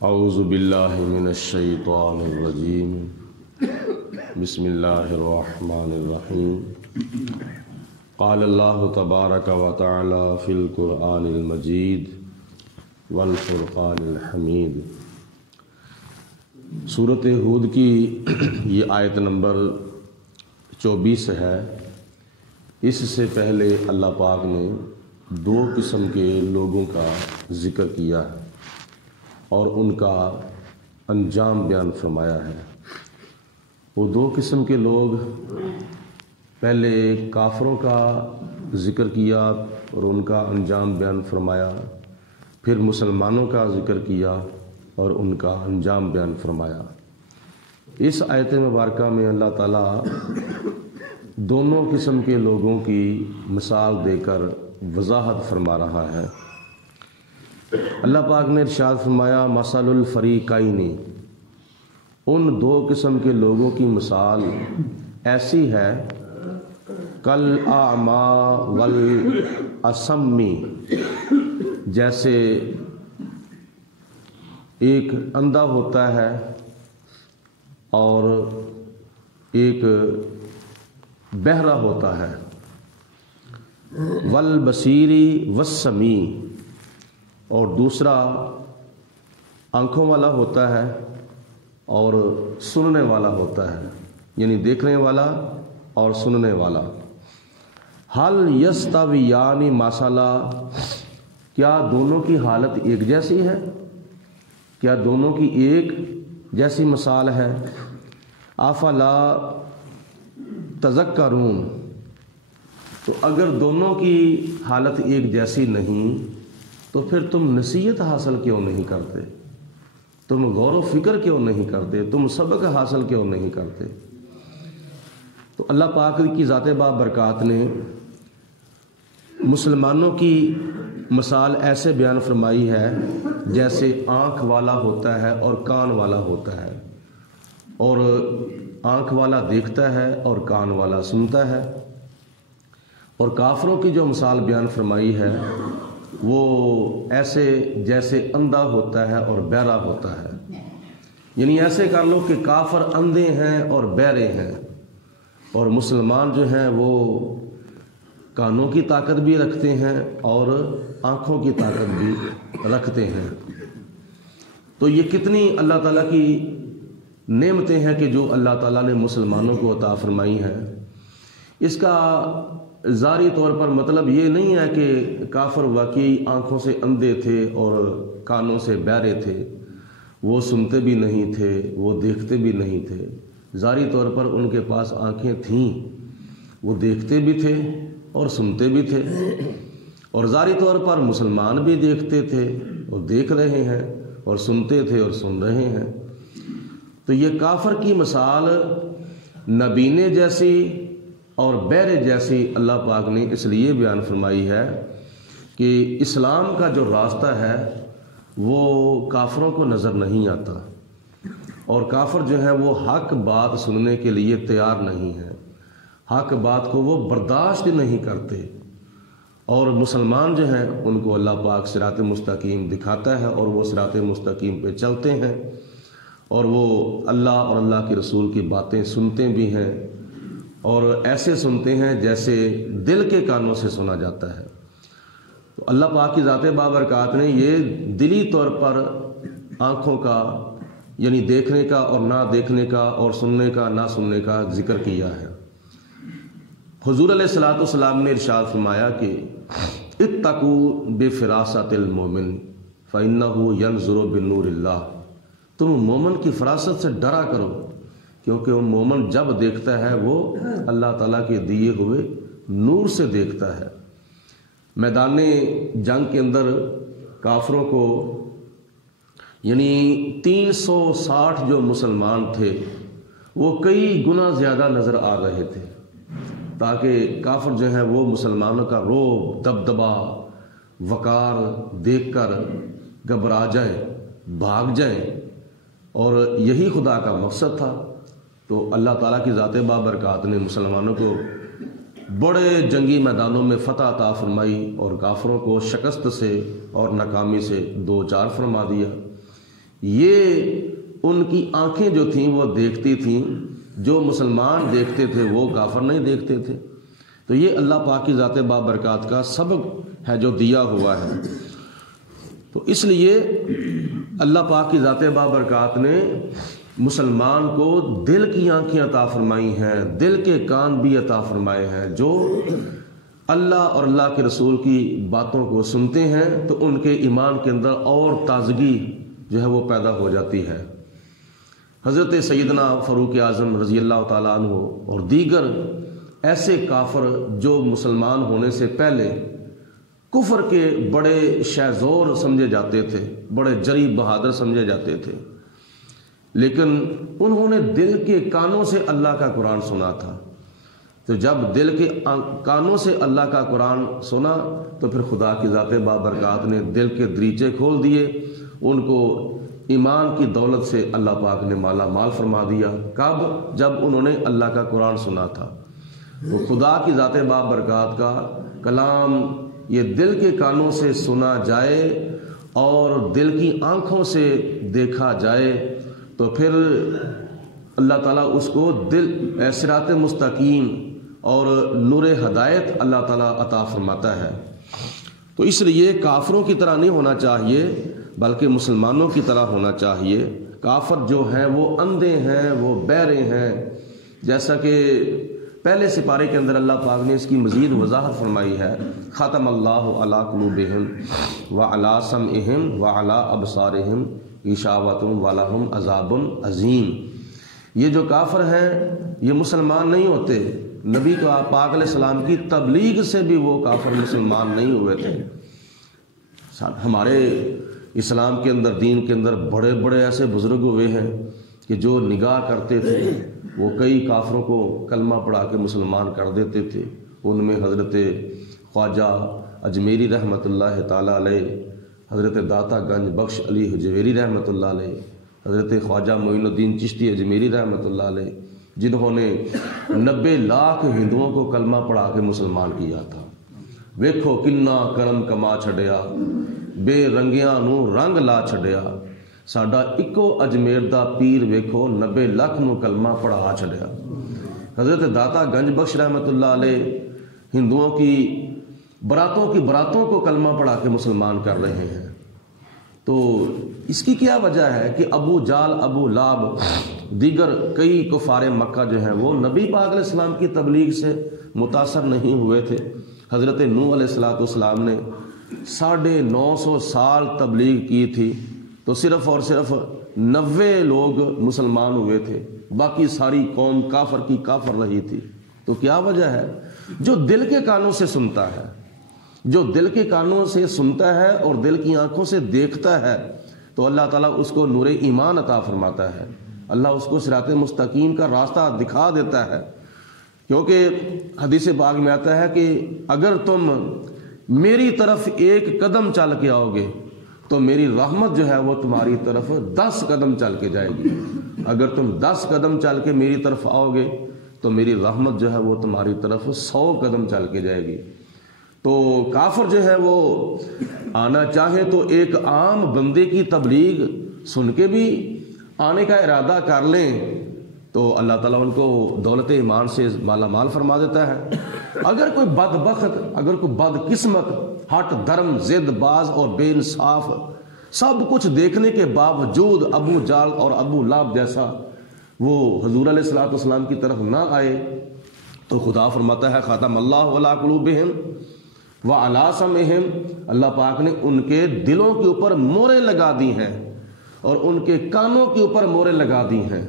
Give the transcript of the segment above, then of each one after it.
اعوذ باللہ من الشیطان الرجیم بسم اللہ الرحمن الرحیم قال اللہ تبارک و تعالی فی القرآن المجید والفرقان الحمید۔ سورۃ ہود کی یہ آیت نمبر 24 ہے۔ اس سے پہلے اللہ پاک نے دو قسم کے لوگوں کا ذکر کیا ہے اور ان کا انجام بیان فرمایا ہے۔ وہ دو قسم کے لوگ، پہلے کافروں کا ذکر کیا اور ان کا انجام بیان فرمایا، پھر مسلمانوں کا ذکر کیا اور ان کا انجام بیان فرمایا۔ اس آیت مبارکہ میں اللہ تعالیٰ دونوں قسم کے لوگوں کی مثال دے کر وضاحت فرما رہا ہے۔ اللہ پاک نے ارشاد فرمایا مثل الفریقین، ان دو قسم کے لوگوں کی مثال ایسی ہے کالاعمی والاصمی، جیسے ایک اندھا ہوتا ہے اور ایک بہرا ہوتا ہے، والبصیری والسمیع، اور دوسرا آنکھوں والا ہوتا ہے اور سننے والا ہوتا ہے، یعنی دیکھنے والا اور سننے والا۔ حل یستویان مثلا، کیا دونوں کی حالت ایک جیسی ہے؟ کیا دونوں کی ایک جیسی مثال ہے؟ افلا تذکرون، تو اگر دونوں کی حالت ایک جیسی نہیں تو پھر تم نصیحت حاصل کیوں نہیں کرتے؟ تم غور و فکر کیوں نہیں کرتے؟ تم سبق حاصل کیوں نہیں کرتے؟ تو اللہ پاک کی ذات بابرکات نے مسلمانوں کی مثال ایسے بیان فرمائی ہے جیسے آنکھ والا ہوتا ہے اور کان والا ہوتا ہے، اور آنکھ والا دیکھتا ہے اور کان والا سنتا ہے۔ اور کافروں کی جو مثال بیان فرمائی ہے وہ ایسے جیسے اندھا ہوتا ہے اور بہرا ہوتا ہے، یعنی ایسے کر لو کہ کافر اندھے ہیں اور بہرے ہیں، اور مسلمان جو ہیں وہ کانوں کی طاقت بھی رکھتے ہیں اور آنکھوں کی طاقت بھی رکھتے ہیں۔ تو یہ کتنی اللہ تعالیٰ کی نعمتیں ہیں کہ جو اللہ تعالیٰ نے مسلمانوں کو عطا فرمائی ہیں۔ اس کا ظاہری طور پر مطلب یہ نہیں ہے کہ کافر واقعی آنکھوں سے اندھے تھے اور کانوں سے بہرے تھے، وہ سنتے بھی نہیں تھے، وہ دیکھتے بھی نہیں تھے۔ ظاہری طور پر ان کے پاس آنکھیں تھیں، وہ دیکھتے بھی تھے اور سنتے بھی تھے، اور ظاہری طور پر مسلمان بھی دیکھتے تھے اور دیکھ رہے ہیں اور سنتے تھے اور سن رہے ہیں۔ تو یہ کافر کی مثال نبینے جیسی اور بہرے جیسی اللہ پاک نے اس لیے بیان فرمائی ہے کہ اسلام کا جو راستہ ہے وہ کافروں کو نظر نہیں آتا، اور کافر جو ہیں وہ حق بات سننے کے لیے تیار نہیں ہے، حق بات کو وہ برداشت نہیں کرتے، اور مسلمان جو ہیں ان کو اللہ پاک صراط مستقیم دکھاتا ہے اور وہ صراط مستقیم پہ چلتے ہیں، اور وہ اللہ اور اللہ کے رسول کی باتیں سنتے بھی ہیں، اور ایسے سنتے ہیں جیسے دل کے کانوں سے سنا جاتا ہے۔ تو اللہ پاک کی ذات بابرکات نے یہ دلی طور پر آنکھوں کا، یعنی دیکھنے کا اور نہ دیکھنے کا اور سننے کا نہ سننے کا ذکر کیا ہے۔ حضور علیہ الصلوۃ والسلام نے ارشاد فرمایا کہ اتقوا بفراست المومن فإنہ ینظر بنور اللہ، تم مومن کی فراست سے ڈرا کرو، کیونکہ وہ مومن جب دیکھتا ہے وہ اللہ تعالیٰ کے دیے ہوئے نور سے دیکھتا ہے۔ میدان جنگ کے اندر کافروں کو، یعنی 360 جو مسلمان تھے وہ کئی گنا زیادہ نظر آ رہے تھے، تاکہ کافر جو ہیں وہ مسلمانوں کا رعب، دبدبا، وقار دیکھ کر گھبرا جائیں، بھاگ جائیں، اور یہی خدا کا مقصد تھا۔ تو اللہ تعالیٰ کی ذات بابرکات نے مسلمانوں کو بڑے جنگی میدانوں میں فتح عطا فرمائی اور کافروں کو شکست سے اور ناکامی سے دو چار فرما دیا۔ یہ ان کی آنکھیں جو تھیں وہ دیکھتی تھیں، جو مسلمان دیکھتے تھے وہ کافر نہیں دیکھتے تھے۔ تو یہ اللہ پاک کی ذات بابرکات کا سبق ہے جو دیا ہوا ہے۔ تو اس لیے اللہ پاک کی ذات بابرکات نے مسلمان کو دل کی آنکھیں عطا فرمائی ہیں، دل کے کان بھی عطا فرمائے ہیں، جو اللہ اور اللہ کے رسول کی باتوں کو سنتے ہیں تو ان کے ایمان کے اندر اور تازگی جو ہے وہ پیدا ہو جاتی ہے۔ حضرت سیدنا فاروق اعظم رضی اللہ تعالیٰ عنہ اور دیگر ایسے کافر جو مسلمان ہونے سے پہلے کفر کے بڑے شہزور سمجھے جاتے تھے، بڑے جری بہادر سمجھے جاتے تھے، لیکن انہوں نے دل کے کانوں سے اللہ کا قرآن سنا تھا۔ تو جب دل کے کانوں سے اللہ کا قرآن سنا تو پھر خدا کی ذات بابرکات نے دل کے دریچے کھول دیے، ان کو ایمان کی دولت سے اللہ پاک نے مالا مال فرما دیا۔ کب؟ جب انہوں نے اللہ کا قرآن سنا تھا۔ تو خدا کی ذات بابرکات کا کلام یہ دل کے کانوں سے سنا جائے اور دل کی آنکھوں سے دیکھا جائے تو پھر اللہ تعالیٰ اس کو دل صراط مستقیم اور نور ہدایت اللہ تعالیٰ عطا فرماتا ہے۔ تو اس لیے کافروں کی طرح نہیں ہونا چاہیے بلکہ مسلمانوں کی طرح ہونا چاہیے۔ کافر جو ہیں وہ اندھے ہیں، وہ بہرے ہیں، جیسا کہ پہلے سپارے کے اندر اللہ پاک نے اس کی مزید وضاحت فرمائی ہے۔ ختم اللہ علی قلوبہم وعلی سمعہم وعلی ابصارہم غشاوۃ ولہم عذاب عظیم۔ یہ جو کافر ہیں یہ مسلمان نہیں ہوتے، نبی پاک علیہ السلام کی تبلیغ سے بھی وہ کافر مسلمان نہیں ہوئے تھے۔ ہمارے اسلام کے اندر، دین کے اندر بڑے بڑے ایسے بزرگ ہوئے ہیں کہ جو نگاہ کرتے تھے وہ کئی کافروں کو کلمہ پڑھا کے مسلمان کر دیتے تھے۔ ان میں حضرت خواجہ اجمیری رحمۃ اللہ تعالیٰ علیہ، حضرت داتا گنج بخش علی حجویری رحمۃ اللہ علیہ، حضرت خواجہ معین الدین چشتی اجمیری رحمۃ اللہ علیہ، جنہوں نے 90 لاکھ ہندوؤں کو کلمہ پڑھا کے مسلمان کیا تھا۔ ویکھو کنا کرم کما چھڈیا، بے رنگیاں نو رنگ لا چھڈیا، ساڈا اکو اجمیر دا پیر ویکھو 90 لاکھ نو کلمہ پڑھا چھڈیا۔ حضرت داتا گنج بخش رحمۃ اللہ علیہ ہندوؤں کی براتوں کو کلمہ پڑھا کے مسلمان کر رہے ہیں۔ تو اس کی کیا وجہ ہے کہ ابو جال، ابو لاب، دیگر کئی کفار مکہ جو ہیں وہ نبی پاک علیہ السلام کی تبلیغ سے متاثر نہیں ہوئے تھے۔ حضرت نوح علیہ السلام نے 950 سال تبلیغ کی تھی تو صرف اور صرف 90 لوگ مسلمان ہوئے تھے، باقی ساری قوم کافر کی کافر رہی تھی۔ تو کیا وجہ ہے؟ جو دل کے کانوں سے سنتا ہے، جو دل کے کانوں سے سنتا ہے اور دل کی آنکھوں سے دیکھتا ہے تو اللہ تعالیٰ اس کو نور ایمان عطا فرماتا ہے، اللہ اس کو صراط مستقیم کا راستہ دکھا دیتا ہے۔ کیونکہ حدیث پاک میں آتا ہے کہ اگر تم میری طرف ایک قدم چل کے آؤ گے تو میری رحمت جو ہے وہ تمہاری طرف 10 قدم چل کے جائے گی، اگر تم 10 قدم چل کے میری طرف آؤ گے تو میری رحمت جو ہے وہ تمہاری طرف 100 قدم چل کے جائے گی۔ تو کافر جو ہے وہ آنا چاہے تو ایک عام بندے کی تبلیغ سن کے بھی آنے کا ارادہ کر لیں تو اللہ تعالیٰ ان کو دولت ایمان سے مالا مال فرما دیتا ہے۔ اگر کوئی بدبخت، اگر کوئی بدقسمت، ہٹ دھرم، زد باز اور بے انصاف سب کچھ دیکھنے کے باوجود ابو جال اور ابو لہب جیسا وہ حضور علیہ السلام کی طرف نہ آئے تو خدا فرماتا ہے ختم اللہ علی قلوبہم وعلی سمعہم، اللہ پاک نے ان کے دلوں کے اوپر موریں لگا دی ہیں اور ان کے کانوں کے اوپر موریں لگا دی ہیں،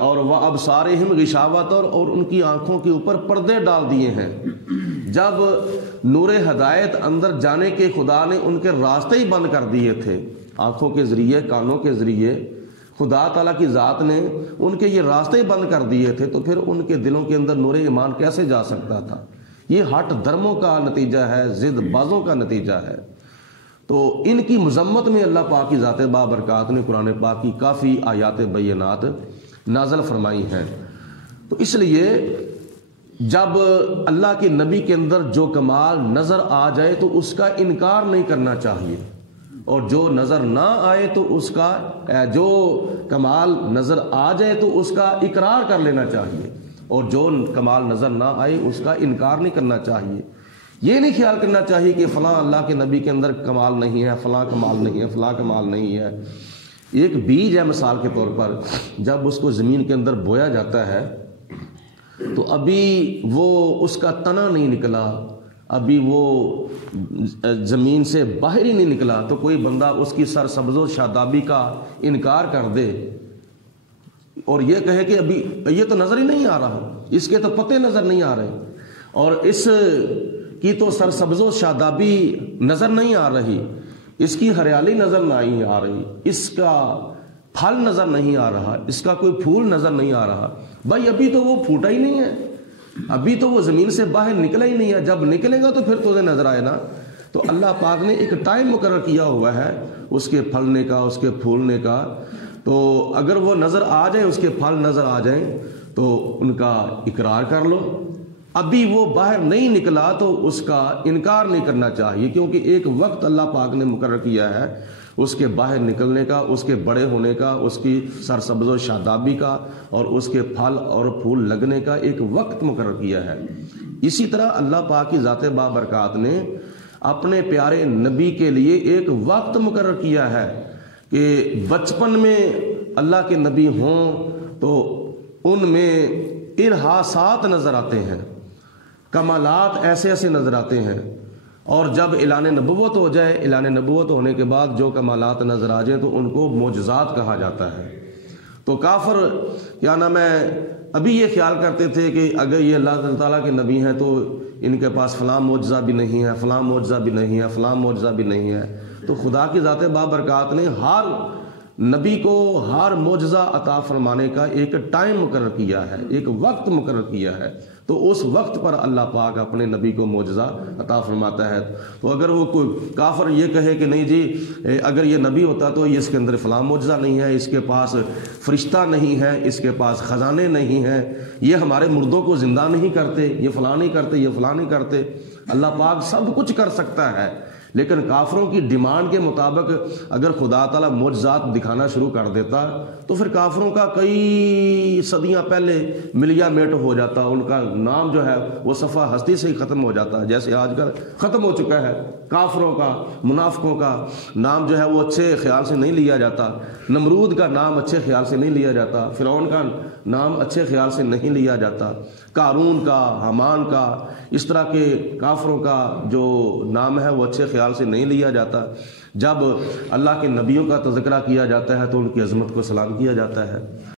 اور وابصارہم غشاوۃ، اور ان کی آنکھوں کے اوپر پردے ڈال دیے ہیں۔ جب نور ہدایت اندر جانے کے خدا نے ان کے راستے ہی بند کر دیے تھے، آنکھوں کے ذریعے، کانوں کے ذریعے خدا تعالیٰ کی ذات نے ان کے یہ راستے ہی بند کر دیے تھے تو پھر ان کے دلوں کے اندر نور ایمان کیسے جا سکتا تھا؟ یہ ہٹ دھرموں کا نتیجہ ہے، ضد بازوں کا نتیجہ ہے۔ تو ان کی مذمت میں اللہ پاک کی ذات بابرکات نے قرآن پاک کی کافی آیات بینات نازل فرمائی ہیں۔ تو اس لیے جب اللہ کے نبی کے اندر جو کمال نظر آ جائے تو اس کا انکار نہیں کرنا چاہیے، اور جو نظر نہ آئے تو اس کا جو کمال نظر آ جائے تو اس کا اقرار کر لینا چاہیے، اور جو کمال نظر نہ آئے اس کا انکار نہیں کرنا چاہیے۔ یہ نہیں خیال کرنا چاہیے کہ فلاں اللہ کے نبی کے اندر کمال نہیں ہے، فلاں کمال نہیں ہے، فلاں کمال نہیں ہے۔ ایک بیج ہے مثال کے طور پر، جب اس کو زمین کے اندر بویا جاتا ہے تو ابھی وہ اس کا تنا نہیں نکلا، ابھی وہ زمین سے باہر ہی نہیں نکلا، تو کوئی بندہ اس کی سرسبز و شادابی کا انکار کر دے اور یہ کہے کہ ابھی یہ تو نظر ہی نہیں آ رہا، اس کے تو پتے نظر نہیں آ رہے، اور اس کی تو سرسبز و شادابی نظر نہیں آ رہی، اس کی ہریالی نظر نہیں آ رہی، اس کا پھل نظر نہیں آ رہا، اس کا کوئی پھول نظر نہیں آ رہا، بھائی ابھی تو وہ پھوٹا ہی نہیں ہے، ابھی تو وہ زمین سے باہر نکلا ہی نہیں ہے، جب نکلے گا تو پھر تجھے نظر آئے نا۔ تو اللہ پاک نے ایک ٹائم مقرر کیا ہوا ہے اس کے پھلنے کا، اس کے پھولنے کا، تو اگر وہ نظر آ جائے، اس کے پھل نظر آ جائیں تو ان کا اقرار کر لو، ابھی وہ باہر نہیں نکلا تو اس کا انکار نہیں کرنا چاہیے، کیونکہ ایک وقت اللہ پاک نے مقرر کیا ہے اس کے باہر نکلنے کا، اس کے بڑے ہونے کا، اس کی سرسبز و شادابی کا، اور اس کے پھل اور پھول لگنے کا ایک وقت مقرر کیا ہے۔ اسی طرح اللہ پاک کی ذات بابرکات نے اپنے پیارے نبی کے لیے ایک وقت مقرر کیا ہے کہ بچپن میں اللہ کے نبی ہوں تو ان میں ارہاسات نظر آتے ہیں، کمالات ایسے ایسے نظر آتے ہیں، اور جب اعلان نبوت ہو جائے، اعلان نبوت ہونے کے بعد جو کمالات نظر آ جائیں تو ان کو معجزات کہا جاتا ہے۔ تو کافر کیا نام ہے ابھی یہ خیال کرتے تھے کہ اگر یہ اللہ تعالیٰ کے نبی ہیں تو ان کے پاس فلاں معجزہ بھی نہیں ہے، فلاں معجزہ بھی نہیں ہے، فلاں معجزہ بھی نہیں ہے۔ تو خدا کی ذات بابرکات نے ہر نبی کو ہر معجزہ عطا فرمانے کا ایک ٹائم مقرر کیا ہے، ایک وقت مقرر کیا ہے، تو اس وقت پر اللہ پاک اپنے نبی کو معجزہ عطا فرماتا ہے۔ تو اگر وہ کوئی کافر یہ کہے کہ نہیں جی اگر یہ نبی ہوتا تو یہ اس کے اندر فلاں معجزہ نہیں ہے، اس کے پاس فرشتہ نہیں ہے، اس کے پاس خزانے نہیں ہیں، یہ ہمارے مردوں کو زندہ نہیں کرتے، یہ فلاں نہیں کرتے، یہ فلاں نہیں کرتے، اللہ پاک سب کچھ کر سکتا ہے، لیکن کافروں کی ڈیمانڈ کے مطابق اگر خدا تعالیٰ معجزات دکھانا شروع کر دیتا تو پھر کافروں کا کئی صدیاں پہلے ملیا میٹ ہو جاتا، ان کا نام جو ہے وہ صفحہ ہستی سے ہی ختم ہو جاتا ہے، جیسے آج کل ختم ہو چکا ہے۔ کافروں کا، منافقوں کا نام جو ہے وہ اچھے خیال سے نہیں لیا جاتا، نمرود کا نام اچھے خیال سے نہیں لیا جاتا، فرعون کا نام اچھے خیال سے نہیں لیا جاتا، قارون کا، حامان کا، اس طرح کے کافروں کا جو نام ہے وہ اچھے خیال سے نہیں لیا جاتا۔ جب اللہ کے نبیوں کا تذکرہ کیا جاتا ہے تو ان کی عظمت کو سلام کیا جاتا ہے۔